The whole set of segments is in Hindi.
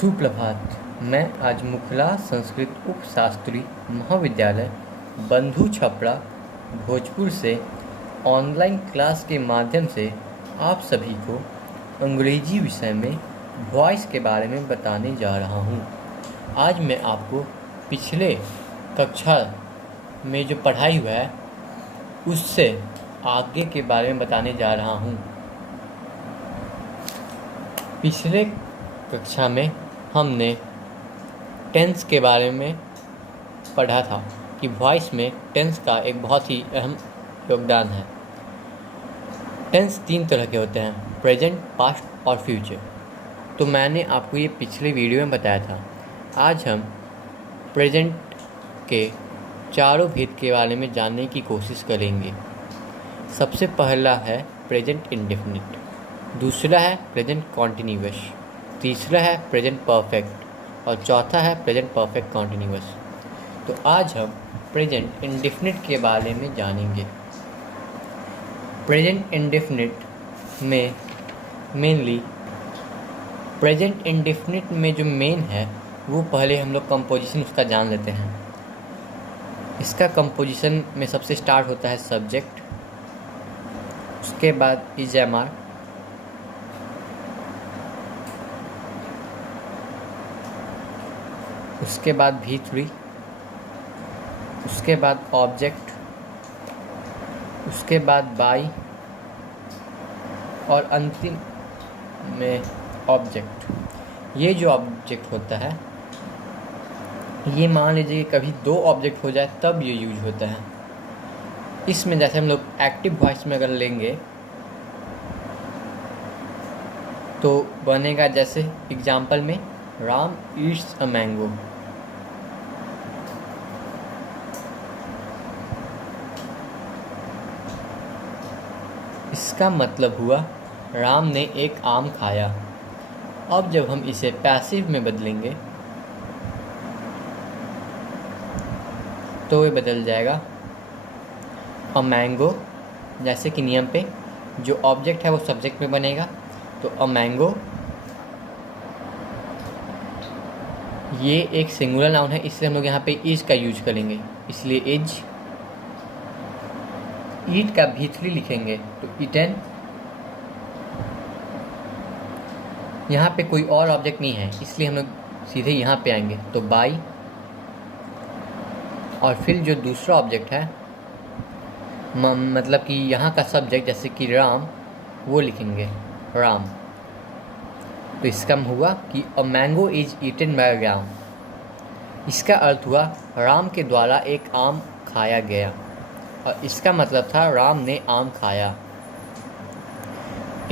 सुप्रभात। मैं आज मुखला संस्कृत उप शास्त्री महाविद्यालय बंधु छपरा भोजपुर से ऑनलाइन क्लास के माध्यम से आप सभी को अंग्रेजी विषय में वॉइस के बारे में बताने जा रहा हूँ। आज मैं आपको पिछले कक्षा में जो पढ़ाई हुआ है उससे आगे के बारे में बताने जा रहा हूँ। पिछले कक्षा में हमने टेंस के बारे में पढ़ा था कि वॉइस में टेंस का एक बहुत ही अहम योगदान है। टेंस 3 तरह के होते हैं, प्रेजेंट, पास्ट और फ्यूचर। तो मैंने आपको ये पिछले वीडियो में बताया था। आज हम प्रेजेंट के चारों भेद के बारे में जानने की कोशिश करेंगे। सबसे पहला है प्रेजेंट इंडेफिनिट, दूसरा है प्रेजेंट कॉन्टिन्यूअस, तीसरा है प्रेजेंट परफेक्ट और चौथा है प्रेजेंट परफेक्ट कॉन्टिन्यूअस। तो आज हम प्रेजेंट इंडेफिनिट के बारे में जानेंगे। प्रेजेंट इंडेफिनिट में मेनली प्रेजेंट इंडेफिनिट में जो मेन है वो पहले हम लोग कंपोजिशन उसका जान लेते हैं। इसका कंपोजिशन में सबसे स्टार्ट होता है सब्जेक्ट, उसके बाद इज एम आर, उसके बाद V3, उसके बाद ऑब्जेक्ट, उसके बाद बाई और अंतिम में ऑब्जेक्ट। ये जो ऑब्जेक्ट होता है ये मान लीजिए कभी 2 ऑब्जेक्ट हो जाए तब ये यूज होता है। इसमें जैसे हम लोग एक्टिव वॉइस में अगर लेंगे तो बनेगा जैसे एग्जाम्पल में राम ईट्स अ मैंगो। इसका मतलब हुआ राम ने एक आम खाया। अब जब हम इसे पैसिव में बदलेंगे तो ये बदल जाएगा अ मैंगो। जैसे कि नियम पे जो ऑब्जेक्ट है वो सब्जेक्ट में बनेगा, तो अ मैंगो ये एक सिंगुलर नाउन है, इसलिए हम लोग यहाँ पे इज का यूज करेंगे, इसलिए इज। ईट का V3 लिखेंगे तो ईटन। यहाँ पे कोई और ऑब्जेक्ट नहीं है इसलिए हम लोग सीधे यहाँ पे आएंगे तो बाई, और फिर जो दूसरा ऑब्जेक्ट है मतलब कि यहाँ का सब्जेक्ट जैसे कि राम वो लिखेंगे राम। तो इसका हुआ कि a mango is eaten by Ram. इसका अर्थ हुआ राम के द्वारा एक आम खाया गया, और इसका मतलब था राम ने आम खाया।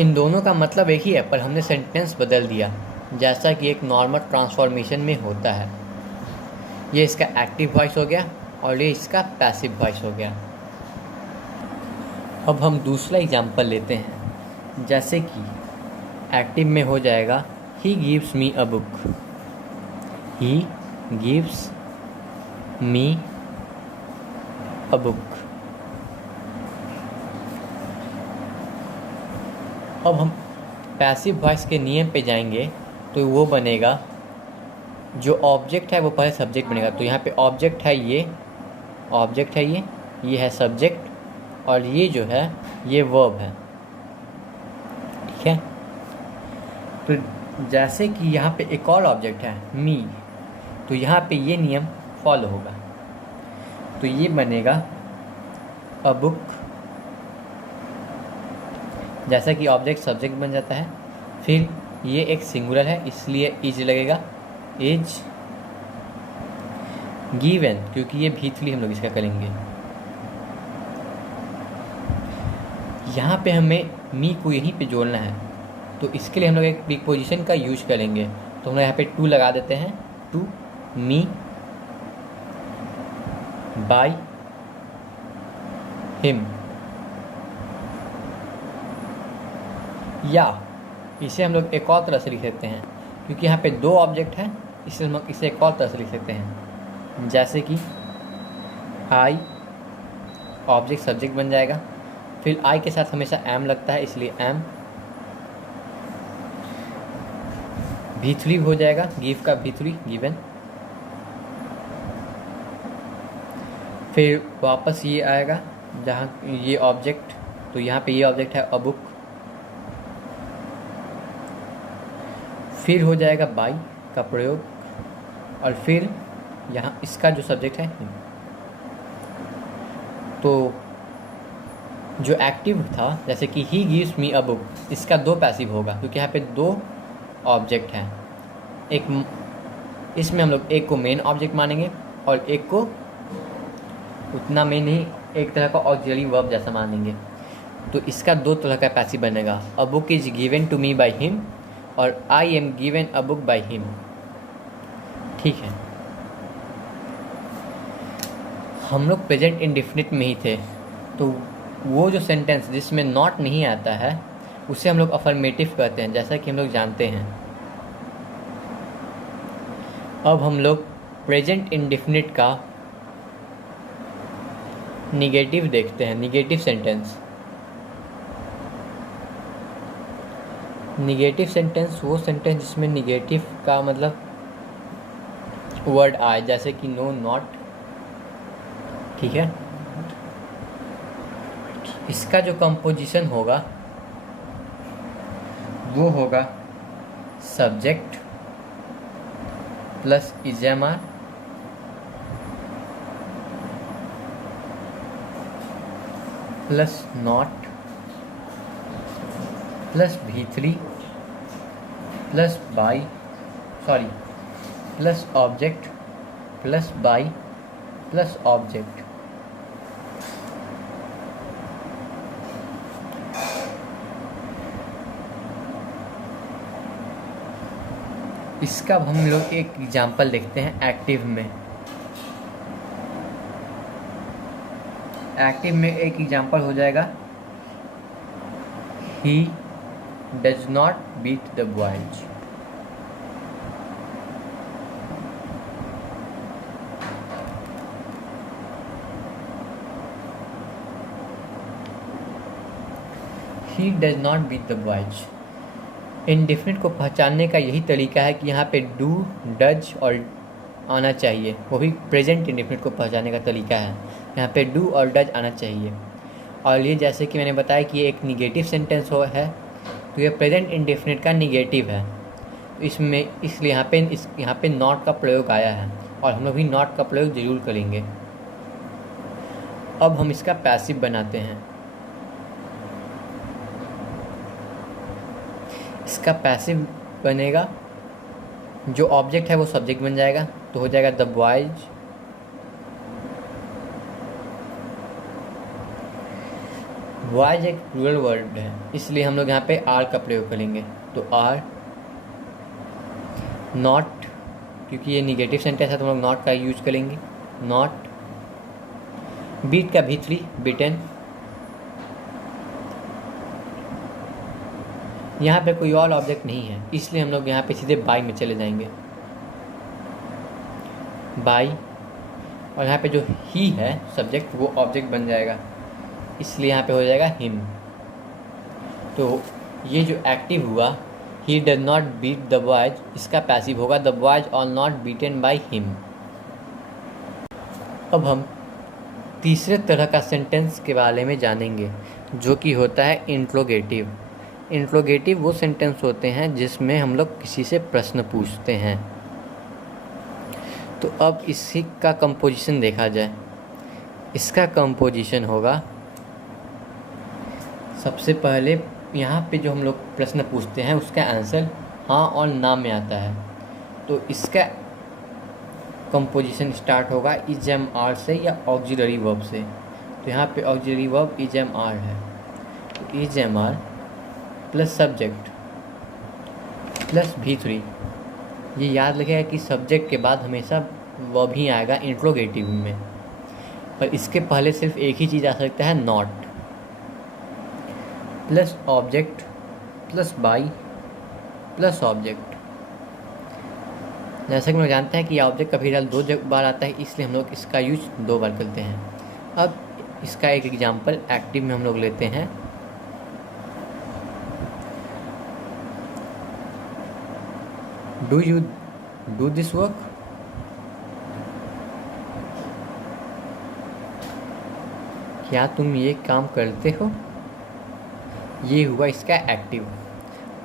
इन दोनों का मतलब एक ही है पर हमने सेंटेंस बदल दिया जैसा कि एक नॉर्मल ट्रांसफॉर्मेशन में होता है। ये इसका एक्टिव वॉइस हो गया और ये इसका पैसिव वॉइस हो गया। अब हम दूसरा एग्जांपल लेते हैं। जैसे कि एक्टिव में हो जाएगा he gives me a book. He gives me a book. अब हम पैसिव वॉइस के नियम पे जाएंगे तो वो बनेगा जो ऑब्जेक्ट है वो पहले सब्जेक्ट बनेगा। तो यहाँ पे ऑब्जेक्ट है ये है सब्जेक्ट और ये जो है ये वर्ब है, ठीक है। तो जैसे कि यहाँ पे एक और ऑब्जेक्ट है मी, तो यहाँ पे ये नियम फॉलो होगा। तो ये बनेगा अ बुक। जैसा कि ऑब्जेक्ट सब्जेक्ट बन जाता है, फिर ये एक सिंगुलर है इसलिए इज लगेगा, इज गिवन, क्योंकि ये V3 हम लोग इसका करेंगे। यहाँ पे हमें मी को यहीं पे जोड़ना है तो इसके लिए हम लोग एक प्रीपोजिशन का यूज करेंगे। तो हम लोग यहाँ पे टू लगा देते हैं, टू मी बाय हिम। या इसे हम लोग एक और तरह से लिख सकते हैं, क्योंकि यहाँ पे 2 ऑब्जेक्ट हैं इसलिए हम इसे एक और तरह से लिख सकते हैं। जैसे कि आई ऑब्जेक्ट सब्जेक्ट बन जाएगा, फिर आई के साथ हमेशा एम लगता है इसलिए एम। V3 हो जाएगा, गिव का V3 गिवन। फिर वापस ये आएगा जहाँ ये ऑब्जेक्ट, तो यहाँ पे ये ऑब्जेक्ट है अ बुक। फिर हो जाएगा बाई का प्रयोग, और फिर यहाँ इसका जो सब्जेक्ट है him। तो जो एक्टिव था जैसे कि he gives me a book, इसका दो पैसिव होगा क्योंकि यहाँ पे दो ऑब्जेक्ट हैं। एक इसमें हम लोग एक को मेन ऑब्जेक्ट मानेंगे और एक को उतना मेन नहीं, एक तरह का ऑक्सिलरी वर्ब जैसा मानेंगे। तो इसका दो तरह का पैसिव बनेगा, a book is given to me by him और I am given a book by him. ठीक है, हम लोग प्रेजेंट इंडेफिनिट में ही थे, तो वो जो सेंटेंस जिसमें नॉट नहीं आता है उसे हम लोग अफर्मेटिव कहते हैं, जैसा कि हम लोग जानते हैं। अब हम लोग प्रेजेंट इंडेफिनिट का निगेटिव देखते हैं, निगेटिव सेंटेंस। निगेटिव सेंटेंस वो सेंटेंस जिसमें निगेटिव का मतलब वर्ड आए, जैसे कि नो, नॉट। ठीक है, इसका जो कंपोजिशन होगा वो होगा subject plus इजेमआर plus not plus V3 plus by plus object plus by plus object. इसका हम लोग एक एग्जांपल देखते हैं एक्टिव में। एक्टिव में एक एग्जांपल हो जाएगा, he does not beat the boys। he does not beat the boys। Indefinite को पहचानने का यही तरीका है कि यहाँ पे डू, डज और आना चाहिए, वो भी प्रेजेंट इंडेफिनिट को पहचानने का तरीका है। यहाँ पे डू और डज आना चाहिए। और ये जैसे कि मैंने बताया कि ये एक निगेटिव सेंटेंस है, तो ये प्रेजेंट इंडेफिनिट का निगेटिव है। इसमें इसलिए यहाँ पे नॉट का प्रयोग आया है, और हम लोग भी नॉट का प्रयोग ज़रूर करेंगे। अब हम इसका पैसिव बनाते हैं। इसका पैसिव बनेगा, जो ऑब्जेक्ट है वो सब्जेक्ट बन जाएगा, तो हो जाएगा द बॉयज। बॉयज एक प्लूरल वर्ड है, इसलिए हम लोग यहाँ पे आर का प्रयोग करेंगे। तो आर नॉट, क्योंकि ये निगेटिव सेंटेंस है तो हम लोग नॉट का यूज करेंगे। नॉट बीट का V3 बिटन। यहाँ पे कोई और ऑब्जेक्ट नहीं है, इसलिए हम लोग यहाँ पे सीधे बाई में चले जाएंगे। बाई, और यहाँ पे जो ही है सब्जेक्ट वो ऑब्जेक्ट बन जाएगा, इसलिए यहाँ पे हो जाएगा हिम। तो ये जो एक्टिव हुआ ही does not beat the boys, इसका पैसिव होगा the boys are not beaten by him. अब हम तीसरे तरह का सेंटेंस के बारे में जानेंगे, जो कि होता है इंट्रोगेटिव। इंट्रोगेटिव वो सेंटेंस होते हैं जिसमें हम लोग किसी से प्रश्न पूछते हैं। तो अब इसी का कंपोजिशन देखा जाए। इसका कंपोजिशन होगा, सबसे पहले यहाँ पे जो हम लोग प्रश्न पूछते हैं उसका आंसर हाँ और ना में आता है, तो इसका कंपोजिशन स्टार्ट होगा इज एम आर से या ऑक्सिलरी वर्ब से। तो यहाँ पे auxiliary verb is am are है, तो is am are plus subject plus V3। ये याद रखिएगा कि सब्जेक्ट के बाद हमेशा वर्ब ही आएगा इंट्रोगेटिव में, पर इसके पहले सिर्फ एक ही चीज़ आ सकता है, not plus object plus by plus object. जैसा कि हम लोग जानते हैं कि ऑब्जेक्ट का फिलहाल दो बार आता है, इसलिए हम लोग इसका यूज दो बार करते हैं। अब इसका एक एग्जांपल एक्टिव में हम लोग लेते हैं। Do you do this work? क्या तुम ये काम करते हो? ये हुआ इसका एक्टिव।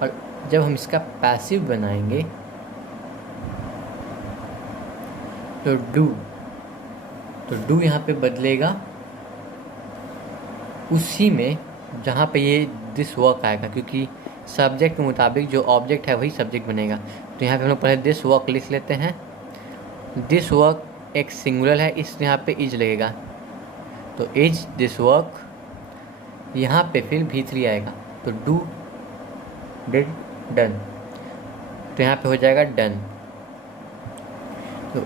और जब हम इसका पैसिव बनाएंगे तो डू यहाँ पे बदलेगा उसी में जहाँ पे ये दिस वर्क आएगा, क्योंकि सब्जेक्ट के मुताबिक जो ऑब्जेक्ट है वही सब्जेक्ट बनेगा। तो यहाँ पे हम लोग पहले दिस वर्क लिख लेते हैं। दिस वर्क एक सिंगुलर है, इस यहाँ पे इज लगेगा, तो इज दिस वर्क। यहाँ पे फिर V3 आएगा, तो डू डिड डन, तो यहाँ पे हो जाएगा डन। तो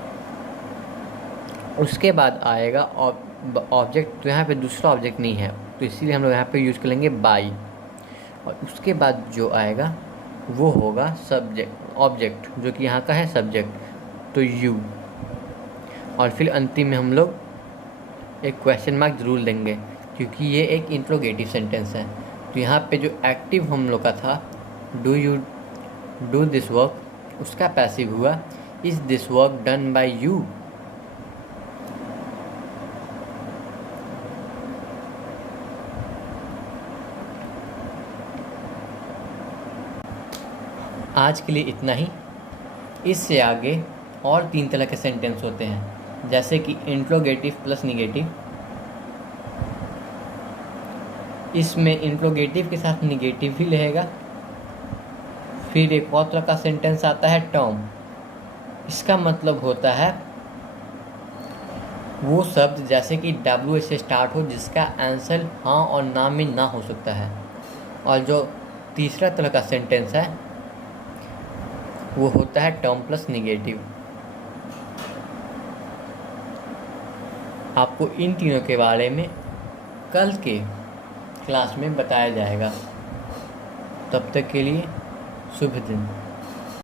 उसके बाद आएगा ऑब्जेक्ट, तो यहाँ पे दूसरा ऑब्जेक्ट नहीं है, तो इसीलिए हम लोग यहाँ पे यूज़ करेंगे बाई। और उसके बाद जो आएगा वो होगा सब्जेक्ट ऑब्जेक्ट, जो कि यहाँ का है सब्जेक्ट, तो यू। और फिर अंतिम में हम लोग एक क्वेश्चन मार्क ज़रूर देंगे, क्योंकि ये एक इंट्रोगेटिव सेंटेंस है। तो यहाँ पे जो एक्टिव हम लोग का था do you do this work, उसका पैसिव हुआ is this work done by you. आज के लिए इतना ही। इससे आगे और 3 तरह के सेंटेंस होते हैं, जैसे कि इंट्रोगेटिव प्लस निगेटिव। इसमें इंट्रोगेटिव के साथ निगेटिव भी रहेगा। फिर एक और तरह का सेंटेंस आता है टर्म। इसका मतलब होता है वो शब्द जैसे कि W से स्टार्ट हो जिसका आंसर हाँ और ना में ना हो सकता है। और जो तीसरा तरह का सेंटेंस है वो होता है टर्म प्लस निगेटिव। आपको इन तीनों के बारे में कल के क्लास में बताया जाएगा। तब तक के लिए शुभ दिन।